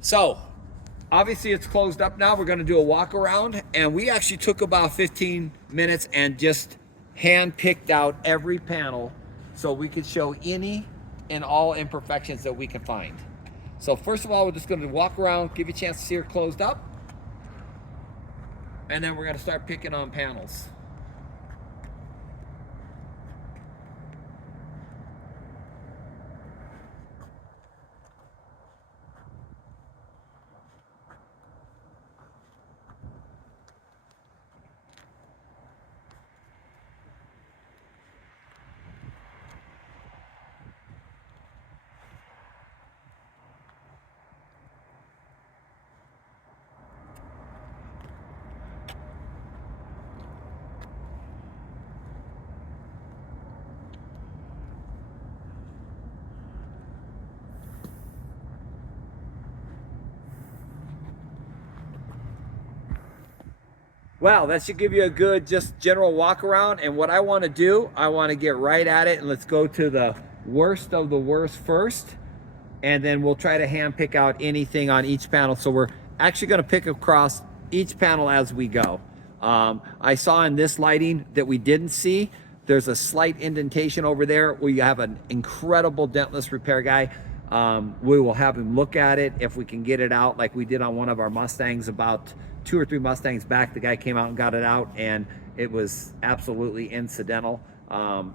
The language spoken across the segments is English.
So obviously it's closed up now. We're going to do a walk around, and we actually took about 15 minutes and just hand picked out every panel so we could show any and all imperfections that we can find. So first of all, we're just going to walk around, give you a chance to see her closed up, and then we're going to start picking on panels. Well, that should give you a good just general walk around. And what I want to do, I want to get right at it, and let's go to the worst of the worst first. And then we'll try to hand pick out anything on each panel. So we're actually going to pick across each panel as we go. I saw in this lighting that we didn't see, there's a slight indentation over there. We have an incredible dentless repair guy. We will have him look at it if we can get it out, like we did on one of our Mustangs about 2 or 3 Mustangs back. The guy came out and got it out, and it was absolutely incidental.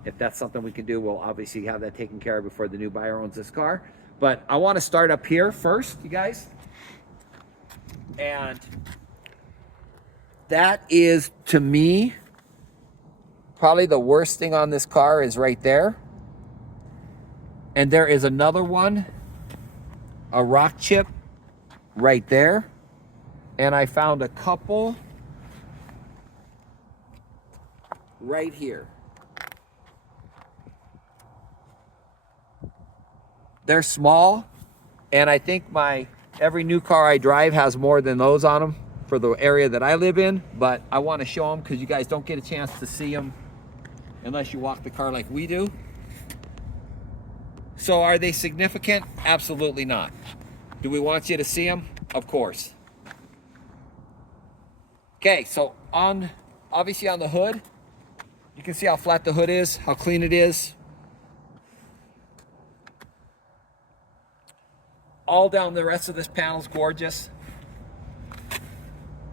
If that's something we can do, we'll obviously have that taken care of before the new buyer owns this car. But I want to start up here first, you guys. And that is, to me, probably the worst thing on this car is right there. And there is another one, a rock chip right there. And I found a couple right here. They're small, and I think every new car I drive has more than those on them for the area that I live in, but I want to show them because you guys don't get a chance to see them unless you walk the car like we do. So are they significant? Absolutely not. Do we want you to see them? Of course. Okay, so obviously on the hood, you can see how flat the hood is, how clean it is. All down the rest of this panel is gorgeous.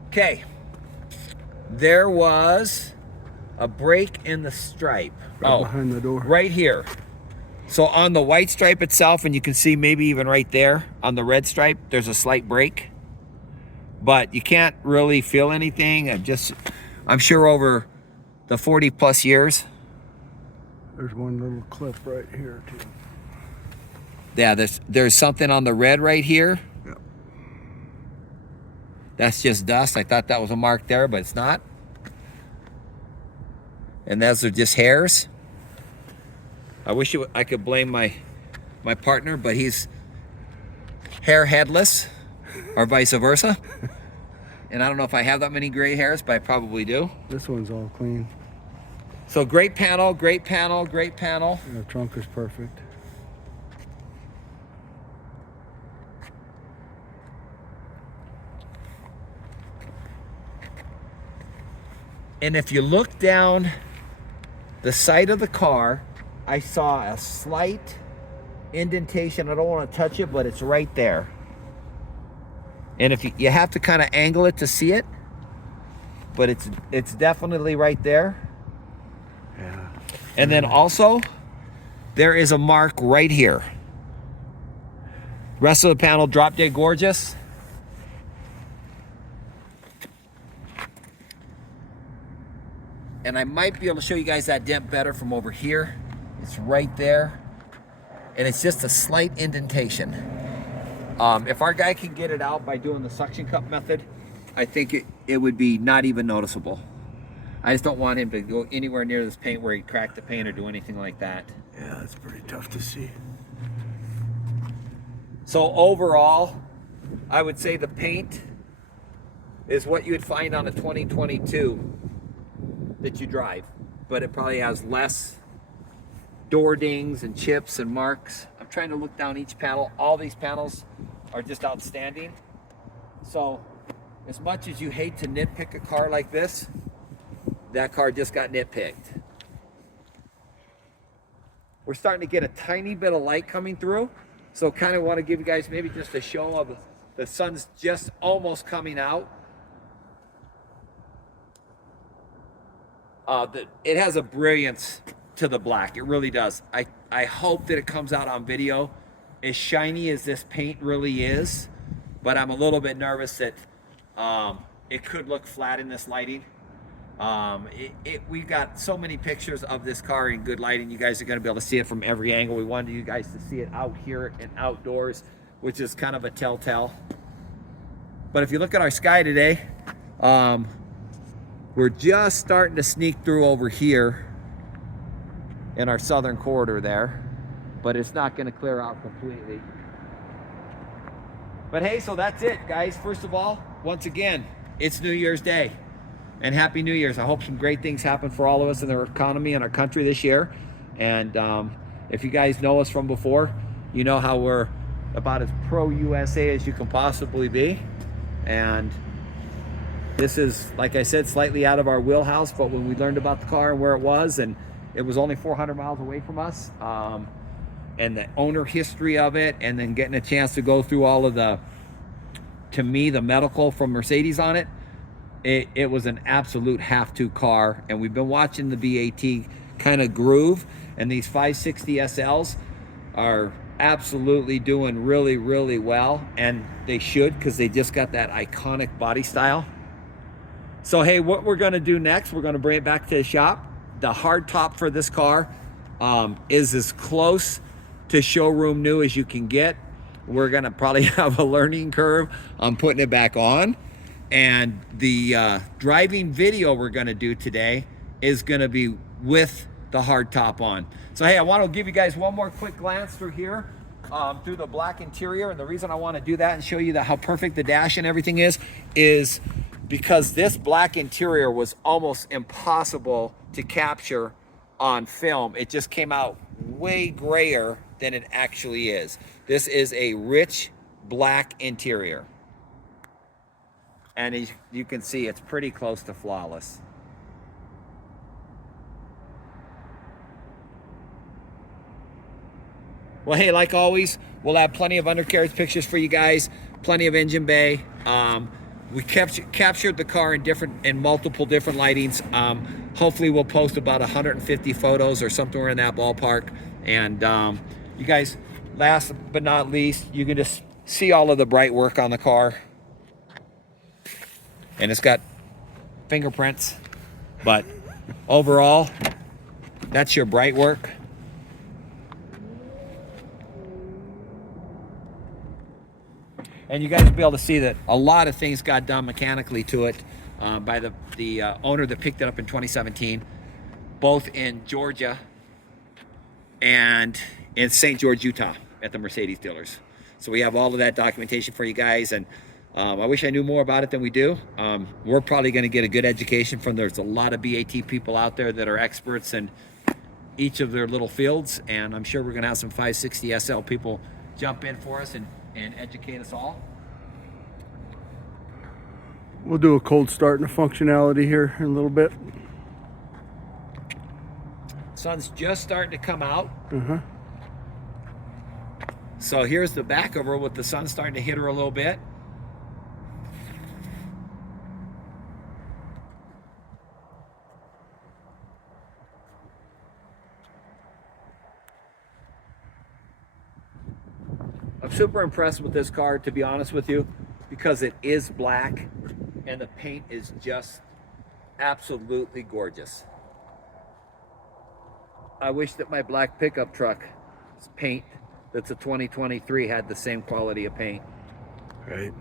Okay, there was a break in the stripe. Right behind the door. Right here. So on the white stripe itself, and you can see maybe even right there on the red stripe, there's a slight break. But you can't really feel anything. I'm sure over the 40 plus years. There's one little clip right here too. Yeah, there's something on the red right here. Yep. That's just dust. I thought that was a mark there, but it's not. And those are just hairs. I wish I could blame my partner, but he's hair headless, or vice versa. And I don't know if I have that many gray hairs, but I probably do. This one's all clean. So great panel, great panel, great panel. The trunk is perfect. And if you look down the side of the car, I saw a slight indentation. I don't want to touch it, but it's right there. And if you have to kind of angle it to see it, but it's definitely right there. Yeah. And then also, there is a mark right here. Rest of the panel, drop dead gorgeous. And I might be able to show you guys that dent better from over here. It's right there. And it's just a slight indentation. If our guy can get it out by doing the suction cup method, I think it would be not even noticeable. I just don't want him to go anywhere near this paint where he cracked the paint or do anything like that. Yeah, that's pretty tough to see. So overall, I would say the paint is what you would find on a 2022 that you drive, but it probably has less door dings and chips and marks. I'm trying to look down each panel. All these panels are just outstanding. So as much as you hate to nitpick a car like this, that car just got nitpicked. We're starting to get a tiny bit of light coming through. So kind of want to give you guys maybe just a show of the sun's just almost coming out. It has a brilliance to the black. It really does. I hope that it comes out on video as shiny as this paint really is, but I'm a little bit nervous that it could look flat in this lighting. We've got so many pictures of this car in good lighting. You guys are going to be able to see it from every angle. We wanted you guys to see it out here and outdoors, which is kind of a telltale. But if you look at our sky today, we're just starting to sneak through over here in our southern corridor there, but it's not going to clear out completely. But hey, so that's it, guys. First of all, once again, it's New Year's Day. And Happy New Year's. I hope some great things happen for all of us in our economy and our country this year. And if you guys know us from before, you know how we're about as pro-USA as you can possibly be. And this is, like I said, slightly out of our wheelhouse, but when we learned about the car and where it was, and it was only 400 miles away from us, and the owner history of it, and then getting a chance to go through all of the, to me, the medical from Mercedes on it, it was an absolute have-to car. And we've been watching the BAT kind of groove, and these 560 SLs are absolutely doing really, really well, and they should, because they just got that iconic body style. So hey, what we're going to do next, we're going to bring it back to the shop. The hard top for this car is as close to showroom new as you can get. We're going to probably have a learning curve on putting it back on. And the driving video we're going to do today is going to be with the hard top on. So hey, I want to give you guys one more quick glance through here, through the black interior. And the reason I want to do that and show you how perfect the dash and everything is because this black interior was almost impossible to capture on film. It just came out way grayer than it actually is. This is a rich black interior. And as you can see, it's pretty close to flawless. Well, hey, like always, we'll have plenty of undercarriage pictures for you guys, plenty of engine bay. We captured the car in multiple different lightings. Hopefully we'll post about 150 photos or somewhere in that ballpark. And you guys, last but not least, you can just see all of the bright work on the car. And it's got fingerprints, but overall, that's your bright work. And you guys will be able to see that a lot of things got done mechanically to it by the owner that picked it up in 2017, both in Georgia and in St. George, Utah at the Mercedes dealers. So we have all of that documentation for you guys. And I wish I knew more about it than we do. We're probably going to get a good education from, there's a lot of BAT people out there that are experts in each of their little fields. And I'm sure we're going to have some 560 SL people jump in for us and educate us all. We'll do a cold start and a functionality here in a little bit. Sun's just starting to come out. So here's the back of her with the sun starting to hit her a little bit. I'm super impressed with this car, to be honest with you, because it is black and the paint is just absolutely gorgeous. I wish that my black pickup truck's paint that's a 2023 had the same quality of paint. Right.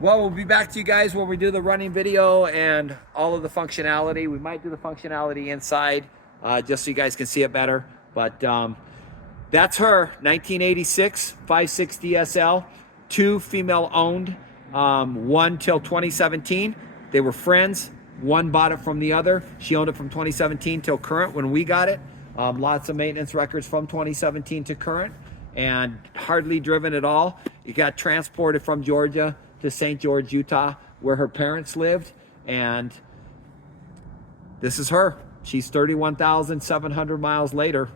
Well, we'll be back to you guys when we do the running video and all of the functionality. We might do the functionality inside just so you guys can see it better. But that's her 1986 560 SL, 2 female owned, 1 till 2017. They were friends. one bought it from the other. She owned it from 2017 till current when we got it. Lots of maintenance records from 2017 to current, and hardly driven at all. It got transported from Georgia to St. George, Utah, where her parents lived, and this is her. She's 31,700 miles later.